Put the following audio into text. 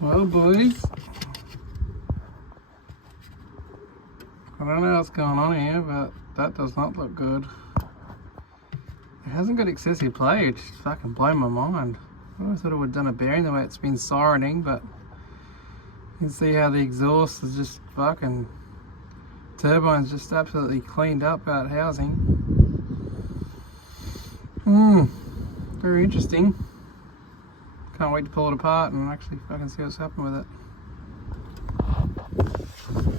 Well, boys, I don't know what's going on here, but that does not look good. It hasn't got excessive play, it's just fucking blown my mind. I always thought it would have done a bearing the way it's been sirening, but you can see how the exhaust is just fucking, turbine's just absolutely cleaned up out housing. Very interesting. Can't wait to pull it apart and actually fucking see what's happened with it.